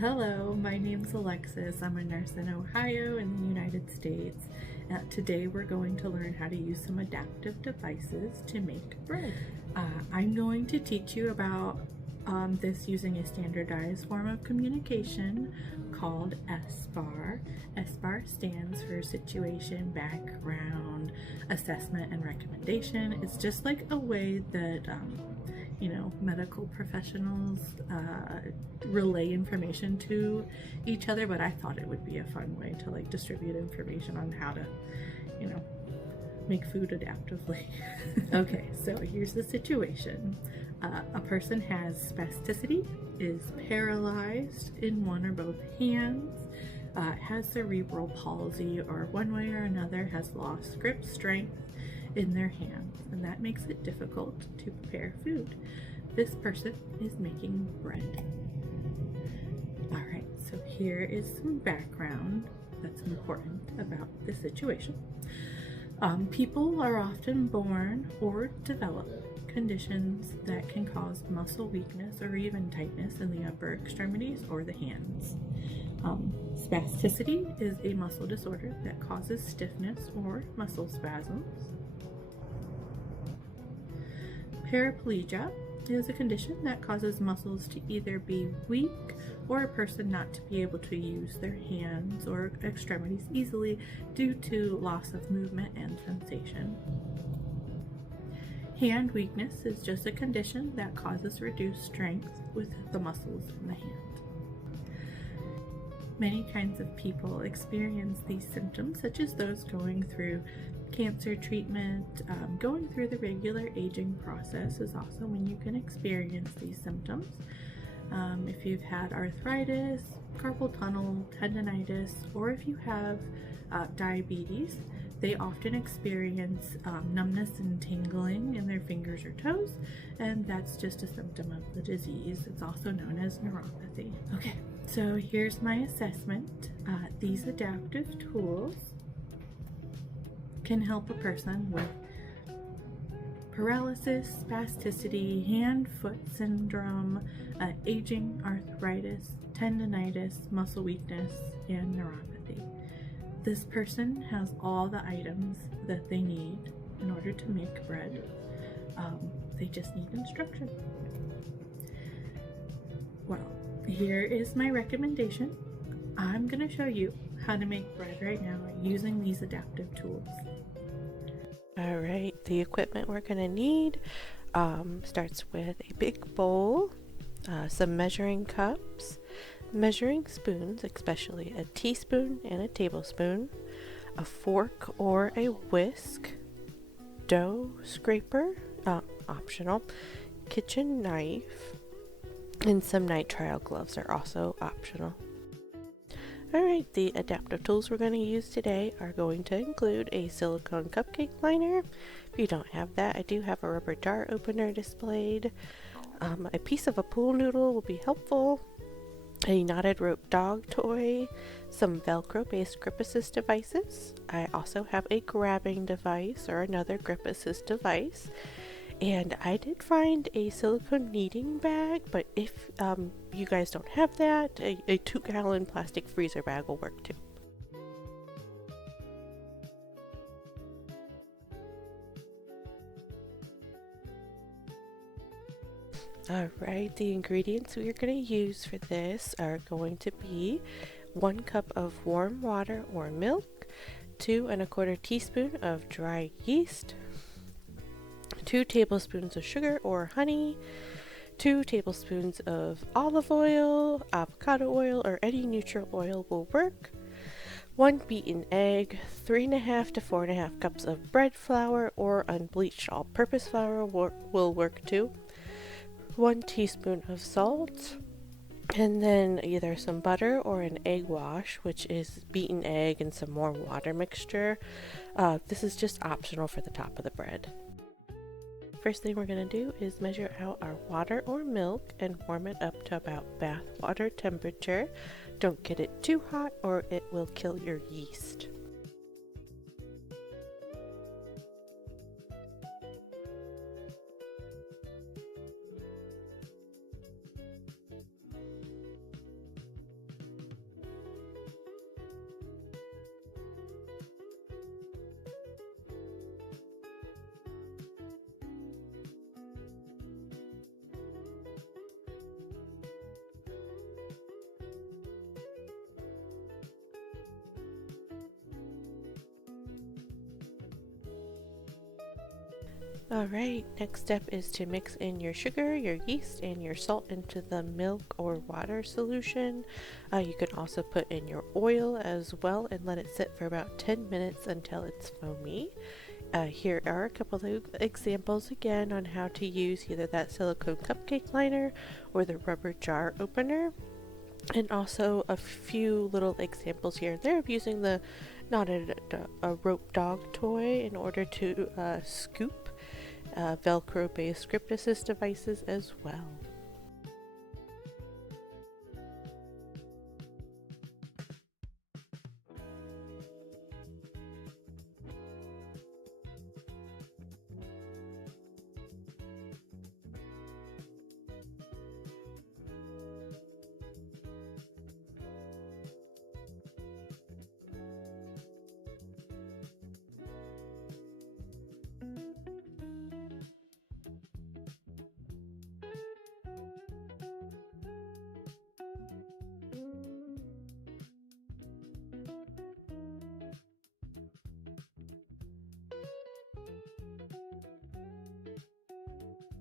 Hello, my name's Alexis. I'm a nurse in Ohio in the United States. Today we're going to learn how to use some adaptive devices to make bread. I'm going to teach you about this using a standardized form of communication called SBAR. SBAR stands for Situation, Background, Assessment, and Recommendation. It's just like a way that medical professionals relay information to each other, but I thought it would be a fun way to distribute information on how to, make food adaptively. Okay, so here's the situation. A person has spasticity, is paralyzed in one or both hands, has cerebral palsy, or one way or another has lost grip strength in their hands, and that makes it difficult to prepare food. This person is making bread. Alright, so here is some background that's important about the situation. People are often born or develop conditions that can cause muscle weakness or even tightness in the upper extremities or the hands. Spasticity is a muscle disorder that causes stiffness or muscle spasms. Paraplegia is a condition that causes muscles to either be weak or a person not to be able to use their hands or extremities easily due to loss of movement and sensation. Hand weakness is just a condition that causes reduced strength with the muscles in the hand. Many kinds of people experience these symptoms, such as those going through cancer treatment. Going through the regular aging process is also when you can experience these symptoms. If you've had arthritis, carpal tunnel, tendonitis, or if you have diabetes, they often experience numbness and tingling in their fingers or toes, and that's just a symptom of the disease. It's also known as neuropathy. Okay, so here's my assessment. These adaptive tools can help a person with paralysis, spasticity, hand-foot syndrome, aging, arthritis, tendonitis, muscle weakness, and neuropathy. This person has all the items that they need in order to make bread. They just need instruction. Well, here is my recommendation. I'm going to show you how to make bread right now using these adaptive tools. Alright, the equipment we're going to need starts with a big bowl, some measuring cups, measuring spoons, especially a teaspoon and a tablespoon, a fork or a whisk, dough scraper, optional, kitchen knife, and some nitrile gloves are also optional. Alright, the adaptive tools we're going to use today are going to include a silicone cupcake liner. If you don't have that, I do have a rubber jar opener displayed. A piece of a pool noodle will be helpful. A knotted rope dog toy, some Velcro based grip assist devices. I also have a grabbing device or another grip assist device. And I did find a silicone kneading bag, but if you guys don't have that, a 2-gallon plastic freezer bag will work too. Alright, the ingredients we are going to use for this are going to be 1 cup of warm water or milk, 2 1/4 teaspoon of dry yeast, 2 tablespoons of sugar or honey, 2 tablespoons of olive oil, avocado oil, or any neutral oil will work, 1 beaten egg, 3.5 to 4.5 cups of bread flour or unbleached all-purpose flour will work too, 1 teaspoon of salt, and then either some butter or an egg wash, which is beaten egg and some warm water mixture. This is just optional for the top of the bread. First thing we're going to do is measure out our water or milk and warm it up to about bath water temperature. Don't get it too hot or it will kill your yeast. Alright, next step is to mix in your sugar, your yeast, and your salt into the milk or water solution. You can also put in your oil as well and let it sit for about 10 minutes until it's foamy. Here are a couple of examples again on how to use either that silicone cupcake liner or the rubber jar opener. And also a few little examples here and there of using the knotted rope dog toy in order to scoop Velcro based Grip Assist devices as well.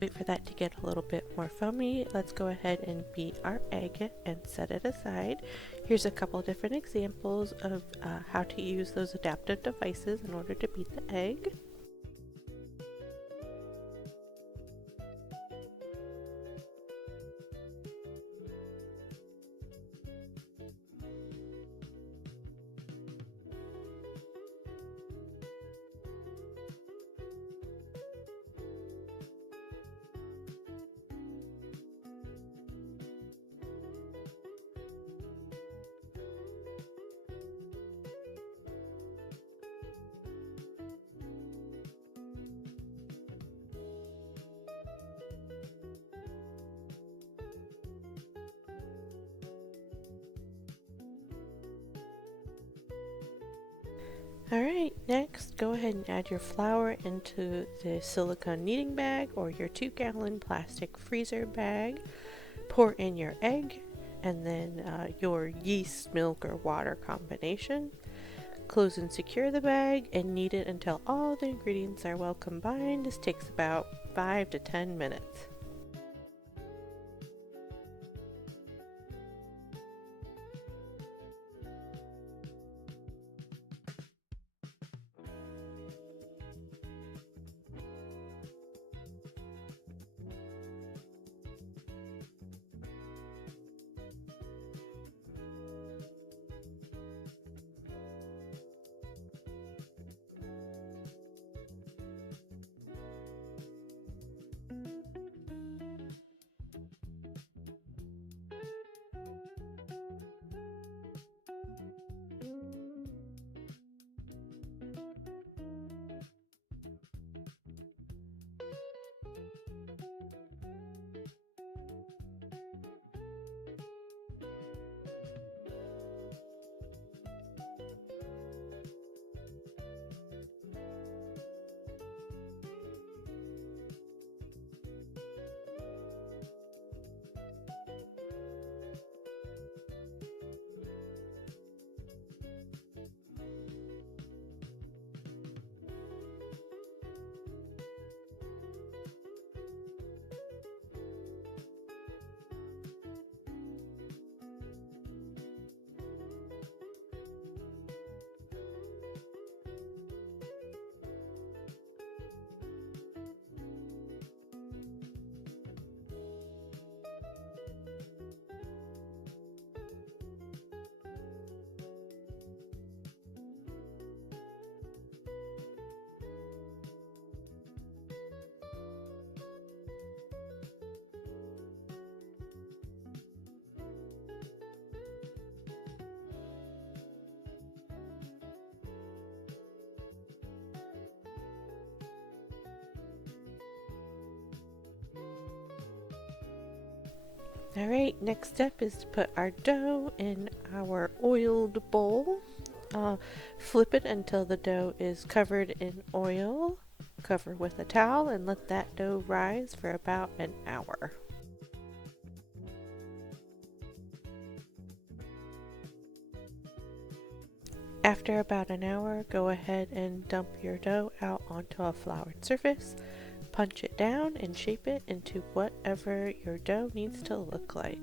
Wait for that to get a little bit more foamy. Let's go ahead and beat our egg and set it aside. Here's a couple different examples of how to use those adaptive devices in order to beat the egg. Alright, next go ahead and add your flour into the silicone kneading bag or your 2-gallon plastic freezer bag. Pour in your egg and then your yeast, milk, or water combination. Close and secure the bag and knead it until all the ingredients are well combined. This takes about 5 to 10 minutes. Alright, next step is to put our dough in our oiled bowl. Flip it until the dough is covered in oil. Cover with a towel and let that dough rise for about an hour. After about an hour, go ahead and dump your dough out onto a floured surface. punch it down and shape it into whatever your dough needs to look like.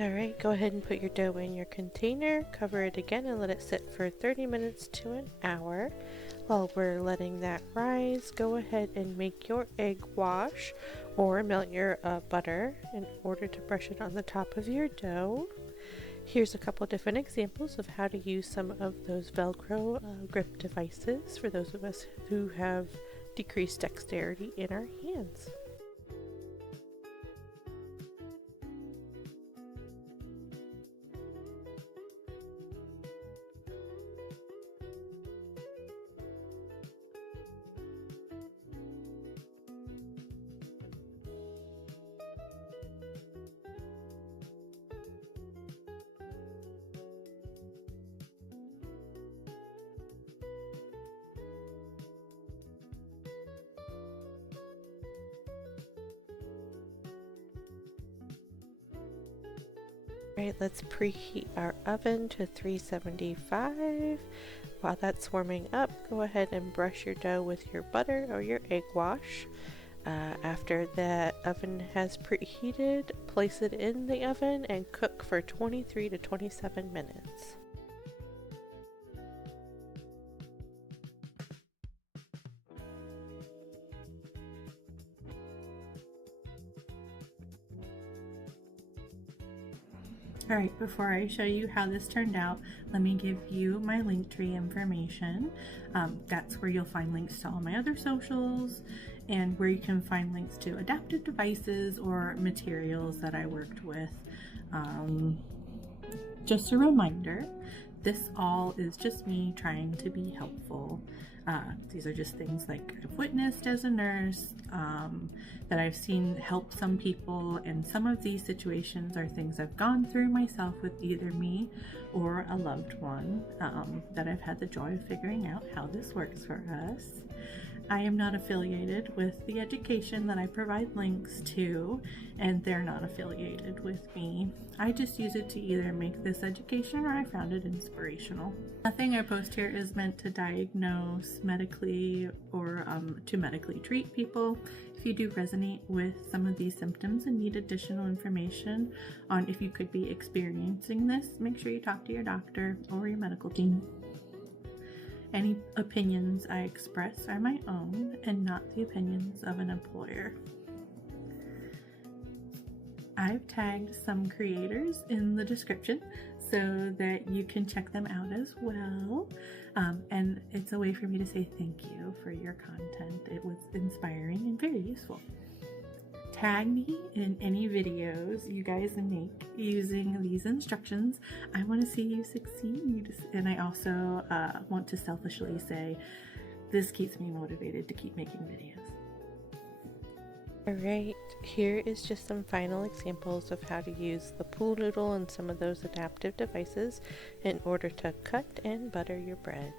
Alright, go ahead and put your dough in your container, cover it again and let it sit for 30 minutes to an hour. While we're letting that rise, go ahead and make your egg wash or melt your butter in order to brush it on the top of your dough. Here's a couple different examples of how to use some of those Velcro grip devices for those of us who have decreased dexterity in our hands. Alright, let's preheat our oven to 375. While that's warming up, go ahead and brush your dough with your butter or your egg wash. After the oven has preheated, place it in the oven and cook for 23 to 27 minutes. Alright, before I show you how this turned out, let me give you my Linktree information. That's where you'll find links to all my other socials and where you can find links to adaptive devices or materials that I worked with. Just a reminder, this all is just me trying to be helpful. These are just things like I've witnessed as a nurse, that I've seen help some people, and some of these situations are things I've gone through myself with either me or a loved one, that I've had the joy of figuring out how this works for us. I am not affiliated with the education that I provide links to, and they're not affiliated with me. I just use it to either make this education or I found it inspirational. Nothing I post here is meant to diagnose medically or to medically treat people. If you do resonate with some of these symptoms and need additional information on if you could be experiencing this, make sure you talk to your doctor or your medical team. Any opinions I express are my own and not the opinions of an employer. I've tagged some creators in the description so that you can check them out as well. And it's a way for me to say thank you for your content. It was inspiring and very useful. Tag me in any videos you guys make using these instructions. I want to see you succeed. And I also want to selfishly say this keeps me motivated to keep making videos. Alright, here is just some final examples of how to use the pool noodle and some of those adaptive devices in order to cut and butter your bread.